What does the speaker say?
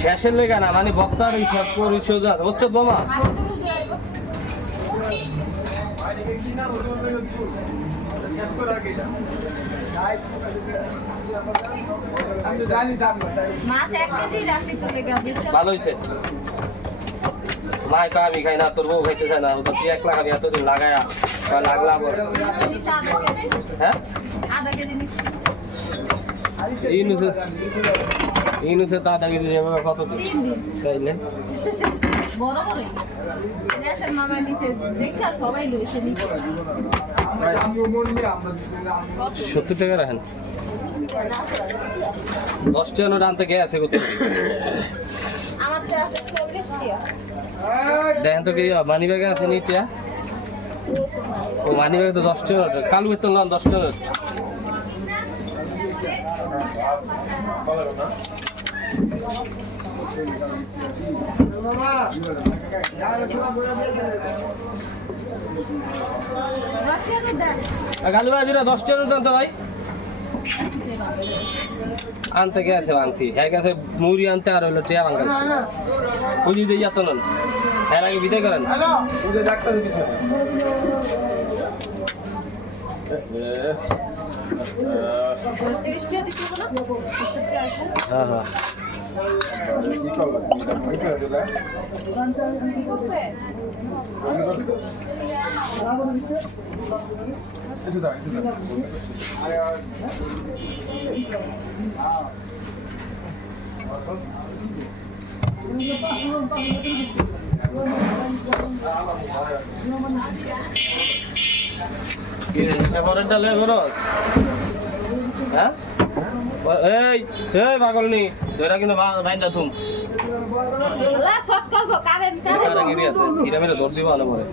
শেষের লেগে না মানে বক্তার পরিচয় আছে বুঝছো বোমা ভালো হয়েছে মাই তো আমি খাই না তোর বউ খাইতে চায় না ও তো কি একলা খাবি এতদিন লাগায়া লাগলাম হ্যাঁ ইনুসে তো আধা কেজি যাবে কত দিন তাইলে বড় করে নেসের মামা নিচে দেখা সবাই লইছে নিচে 70 টাকা রাখেন 10 টাকা নোট আনতে গেছে কত আমার তো আছে 40 টাকা দেখেন তো কি মানি ব্যাগে আছে নিচে ও মানি ব্যাগে তো 10 টাকা নোট কালু তো না 10 টাকা নোট গালু ভাই 10 টাকা নোট ভাই আনতে গেছে আনতি হ্যাঁ গেছে মুড়ি আনতে আর হইলো টিয়া বাঙ্গাল বুঝি দিয়ে যাত নন এর আগে বিদায় করেন ডাক্তার পিছনে হ্যাঁ হ্যাঁ পরেরটা লে খরচ হ্যাঁ এই এই পাগল নি তোরা কিন্তু বাইন্দা তুম লা সব করব কারেন্ট সিরামের দৌড় দিবা না পরে